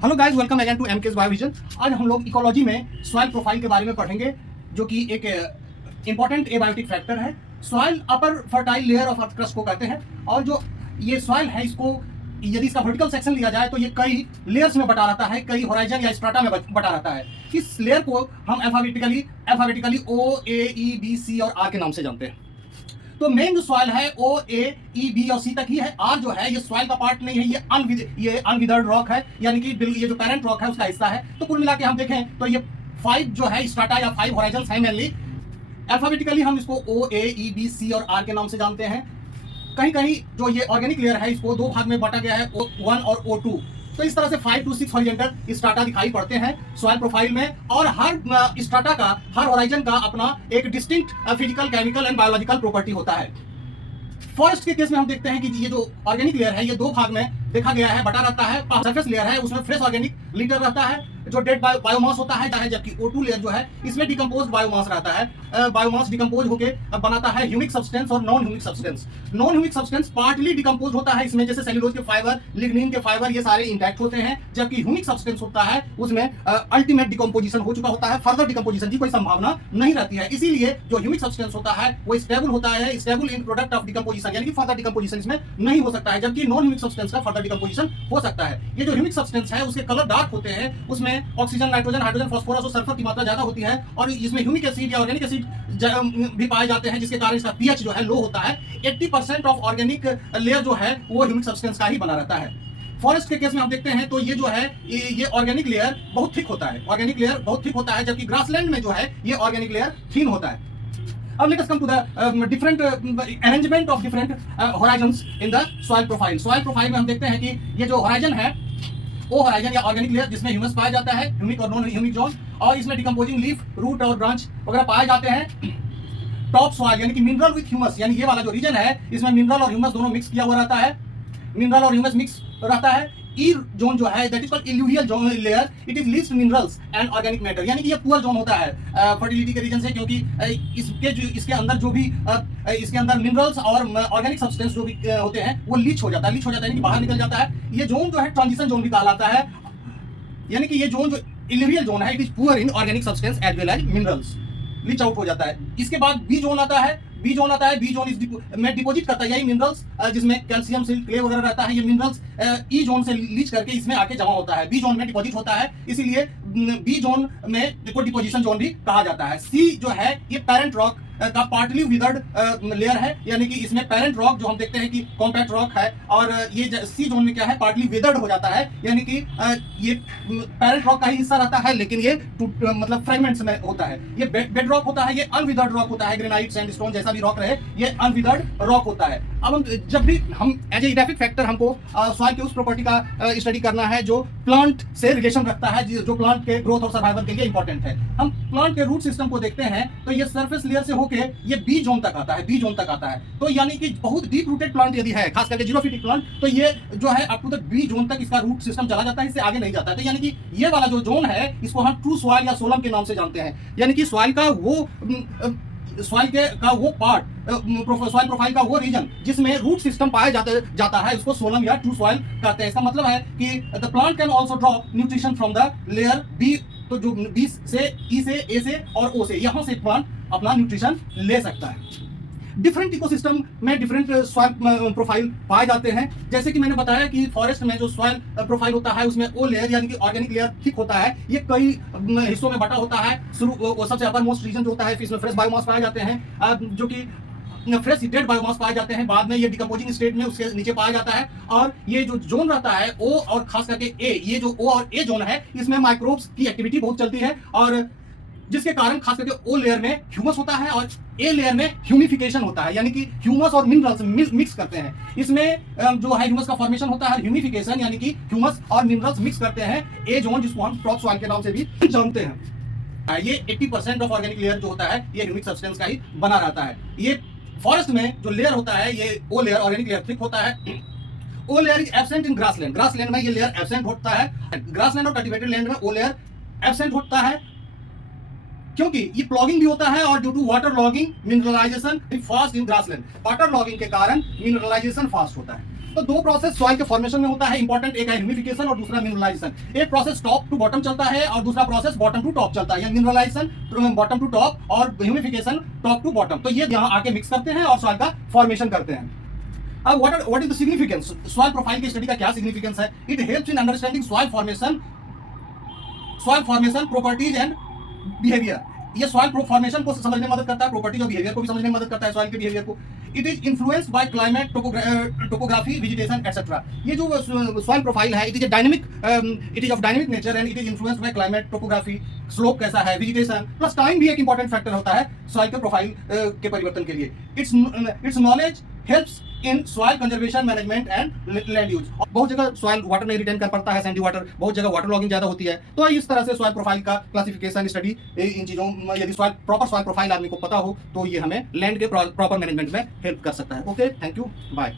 Hello guys, welcome again to MKS biovision. आज हम लोग इकोलॉजी में सॉइल प्रोफाइल के बारे में पढ़ेंगे, जो कि एक इंपॉर्टेंट एबायोटिक फैक्टर है। Soil upper fertile layer of earth crust को कहते हैं, और जो ये सॉइल है, इसको यदि इसका वर्टिकल सेक्शन लिया जाए तो ये कई लेयर्स में बटा रहता है, कई होराइजन या स्ट्राटा में बटा रहता है। इस लेयर को हम अल्फाबेटिकली ओ, ए, ई, बी, सी और आर के नाम से जानते हैं। तो मेन जो सॉइल है ओ, ए, ई, बी और सी तक ही है। आर जो है ये सॉइल का पार्ट नहीं है, ये अनविदर्ड रॉक है, यानी कि ये जो पेरेंट रॉक है उसका हिस्सा है। तो कुल मिला के हम देखें तो ये 5 जो है स्ट्राटा या 5 होराइजन्स है। मेनली अल्फाबेटिकली हम इसको ओ, ए, ई, बी, सी और आर के नाम से जानते हैं। कहीं कहीं जो ये ऑर्गेनिक लेयर है, इसको 2 भाग में बांटा गया है, O1 और O2। तो इस तरह से 5 to 6 हॉरिजॉन्टल स्ट्राटा दिखाई पड़ते हैं सॉइल प्रोफाइल में, और हर स्ट्राटा का, हर होराइजन का अपना एक distinct physical, chemical and biological property होता है। फॉरेस्ट के केस में हम देखते हैं कि ये जो ऑर्गेनिक लेयर है, ये 2 भाग में देखा गया है, बटा रहता है। सरफेस लेयर है, उसमें फ्रेश ऑर्गेनिक लीटर रहता है, जो डेड बायोमास होता है, जबकि O2 लेयर जो है, इसमें डिकम्पोज्ड बायोमास रहता है। बायोमास डिकम्पोज होकर बनाता है ह्यूमिक सब्सटेंस और non humic substance. Non humic substance partly decompose होता है इसमें, जैसे सेल्यूलोज के फाइबर, लिग्निन के फाइबर, ये सारे इंटैक्ट होते हैं। जबकि ह्यूमिक सब्सटेंस होता है, उसमें अल्टीमेट डिकम्पोजिशन हो चुका होता है, फर्दर डिकम्पोजिशन की कोई संभावना नहीं रहती है। इसीलिए जो ह्यूमिक सब्सटेंस होता है वो स्टेबल होता है, stable in product of decomposition, यानी कि फर्दर डिकम्पोजिशन इसमें नहीं हो सकता है। जबकि नॉन ह्यूमिक सब्सटेंस का फर्दर डिकम्पोजिशन हो सकता है। ये जो ह्यूमिक सब्सटेंस है उसके कलर डार्क होते हैं, उसमें ऑक्सीजन, नाइट्रोजन, हाइड्रोजन, फास्फोरस और सल्फर की मात्रा ज्यादा होती है, और इसमें ह्यूमिक एसिड या ऑर्गेनिक एसिड भी पाए जाते हैं, जिसके कारण इसका पीएच जो है लो होता है। 80% ऑफ ऑर्गेनिक लेयर जो है वो ह्यूमिक सब्सटेंस का ही बना रहता है। फॉरेस्ट के केस में हम देखते हैं तो ये जो है, ये ऑर्गेनिक लेयर बहुत थिक होता है, ऑर्गेनिक लेयर बहुत थिक होता है, जबकि ग्रासलैंड में जो है ये ऑर्गेनिक लेयर थिन होता है। अब let us come to the different arrangement of different horizons in the soil profile. Soil profile में हम देखते हैं कि ये जो होराइजन है, वो होराइजन या ऑर्गेनिक लेयर, जिसमें ह्यूमस पाया जाता है, ह्यूमिक और नॉन ह्यूमिक जोन, और इसमें डिकम्पोजिंग लीफ, रूट और ब्रांच वगैरह पाए जाते हैं। टॉप सॉइल यानी कि मिनरल विद ह्यूमस, यानी ये वाला जो रीजन है, इसमें मिनरल और ह्यूमस दोनों मिक्स किया हुआ रहता है, मिनरल और ह्यूमस मिक्स रहता है। ई जोन जो है, that is called illuvial zone layer, it is least minerals and organic matter, यानी कि ये पुअर जोन होता है फर्टिलिटी के रीजन से, क्योंकि इसके अंदर जो भी इसके अंदर मिनरल्स और ऑर्गेनिक सब्सटेंस जो भी होते हैं वो लीच हो जाता है, यानी कि बाहर निकल जाता है। ये जोन जो है ट्रांजिशन जोन भी कहलाता है, यानी कि ये जोन जो इल्यूवियल जोन है, it is poor in organic substance as well as minerals, leach out हो जाता है। इसके बाद बी जोन आता है, बी जोन में डिपॉजिट करता है, यही मिनरल्स जिसमें कैल्शियम, सिल्क, क्ले वगैरह रहता है, ये मिनरल्स ई जोन से लीच करके इसमें आके जमा होता है, बी जोन में डिपॉजिट होता है, इसीलिए बी जोन में इसको डिपोजिशन जोन भी कहा जाता है। सी जो है ये पेरेंट रॉक का पार्टली विदर्ड लेयर है, यानी कि इसमें पेरेंट रॉक जो हम देखते हैं कि कॉम्पैक्ट रॉक है, और ये सी जोन में क्या है, पार्टली विदर्ड हो जाता है, यानी कि ये पेरेंट रॉक का ही हिस्सा रहता है, लेकिन ये मतलब फ्रेगमेंट्स में होता है। ये बेड रॉक होता है, ये अनविदर्ड रॉक होता है, ग्रेनाइट, सैंडस्टोन जैसा भी रॉक रहे, ये अनविदर्ड रॉक होता है। अब जब भी हम एज ए इडाफिक फैक्टर हमको सॉइल के उस प्रॉपर्टी का स्टडी करना है जो प्लांट से रिलेशन रखता है, जो प्लांट के ग्रोथ और सर्वाइवल के लिए इंपॉर्टेंट है। हम प्लांट के रूट सिस्टम को देखते हैं तो ये सरफेस लेयर से होके ये बी जोन तक आता है, बी जोन तक आता है। तो यानी कि बहुत डीप रूटेड प्लांट यदि है, खास करके जीरोफिटिक प्लांट, तो ये जो है up to the B zone तक इसका रूट सिस्टम चला जाता है, इससे आगे नहीं जाता है। तो यानी कि ये वाला जो जोन है, इसको हम ट्रू सॉइल या सोलम के नाम से जानते हैं, यानी कि सॉइल का वो पार्ट, सॉइल प्रोफाइल का वो रीजन जिसमें रूट सिस्टम पाया जाता है, उसको सोलम या ट्रू सॉइल कहते हैं। इसका मतलब है कि the plant can also draw nutrition from the layer B, तो जो बी से, ई से, ए से और ओ से, यहां से प्लांट अपना न्यूट्रिशन ले सकता है। डिफरेंट इकोसिस्टम में डिफरेंट सॉइल प्रोफाइल पाए जाते हैं। जैसे कि मैंने बताया कि फॉरेस्ट में जो सॉइल प्रोफाइल होता है उसमें ओ लेयर यानी कि ऑर्गेनिक लेयर थिक होता है, ये कई हिस्सों में बटा होता है। सबसे अपर मोस्ट रीजन जो होता है, इसमें फ्रेश बायोमास पाए जाते हैं, जो कि फ्रेश डेड बायोमास पाए जाते हैं, बाद में ये डिकम्पोजिंग स्टेट में उसके नीचे पाया जाता है। और ये जो जोन रहता है ओ और खास करके ए, ये जो ओ और ए जोन है, इसमें माइक्रोब्स की एक्टिविटी बहुत चलती है, और जिसके कारण खास करके ओ लेयर में ह्यूमस होता है और ए लेयर में ह्यूमिफिकेशन होता है, यानी कि ह्यूमस और मिनरल्स मिक्स करते हैं। इसमें जो है ह्यूमस का फॉर्मेशन होता है, ह्यूमिफिकेशन, यानी कि ह्यूमस और मिनरल्स मिक्स करते हैं ए जोन, जिसको हम टॉप सॉइल के नाम से भी जानते हैं। ये 80% ऑफ ऑर्गेनिक लेयर जो होता है ये ह्यूमिक सब्सटेंस का ही बना रहता है। ये फॉरेस्ट में जो लेयर होता है, ये O layer organic layer thick होता है। O layer is absent in grassland, grassland में ये लेयर एब्सेंट होता है। ग्रासलैंड और कल्टिवेटेड लैंड में ओ लेयर एब्सेंट होता है, क्योंकि ये प्लॉगिंग भी होता है, और due to water logging mineralisation fast in grassland, water logging के कारण मिनरलाइजेशन फास्ट होता है। तो दो प्रोसेस सॉइल के फॉर्मेशन में होता है इंपॉर्टेंट, एक है ह्यूमिफिकेशन और दूसरा मिनरलाइजेशन। एक प्रोसेस टॉप टू बॉटम चलता है और दूसरा प्रोसेस बॉटम टू टॉप चलता है, मिनरलाइजेशन बॉटम टू टॉप और ह्यूमिफिकेशन टॉप टू बॉटम। तो ये यहाँ आके मिक्स करते हैं और सॉइल का फॉर्मेशन करते हैं। अब what is the significance, soil profile की स्टडी का क्या सिग्निफिकेंस है? It helps in understanding soil formation properties and behaviour. ये सॉइल फॉर्मेशन को समझने में मदद करता है, प्रॉपर्टीज और बिहेवियर को भी समझने में मदद करता है, सॉइल के बिहेवियर को। It is influenced by climate, topography, vegetation etcetera. ये जो सॉइल प्रोफाइल है, it is of dynamic nature and it is influenced by climate, topography, slope कैसा है, वेजिटेशन प्लस टाइम भी एक इंपॉर्टेंट फैक्टर होता है सॉइल के प्रोफाइल के परिवर्तन के लिए। It's knowledge helps in soil conservation management and land use. बहुत जगह सॉइल वाटर नहीं रिटेन कर पाता है, सैंडी वाटर, बहुत जगह वाटर लॉगिंग ज्यादा होती है। तो इस तरह से सॉइल प्रोफाइल का क्लासिफिकेशन स्टडी, इन चीजों, यदि प्रॉपर सॉइल प्रोफाइल आदमी को पता हो तो ये हमें लैंड के प्रॉपर मैनेजमेंट में हेल्प कर सकता है। Okay, thank you, bye.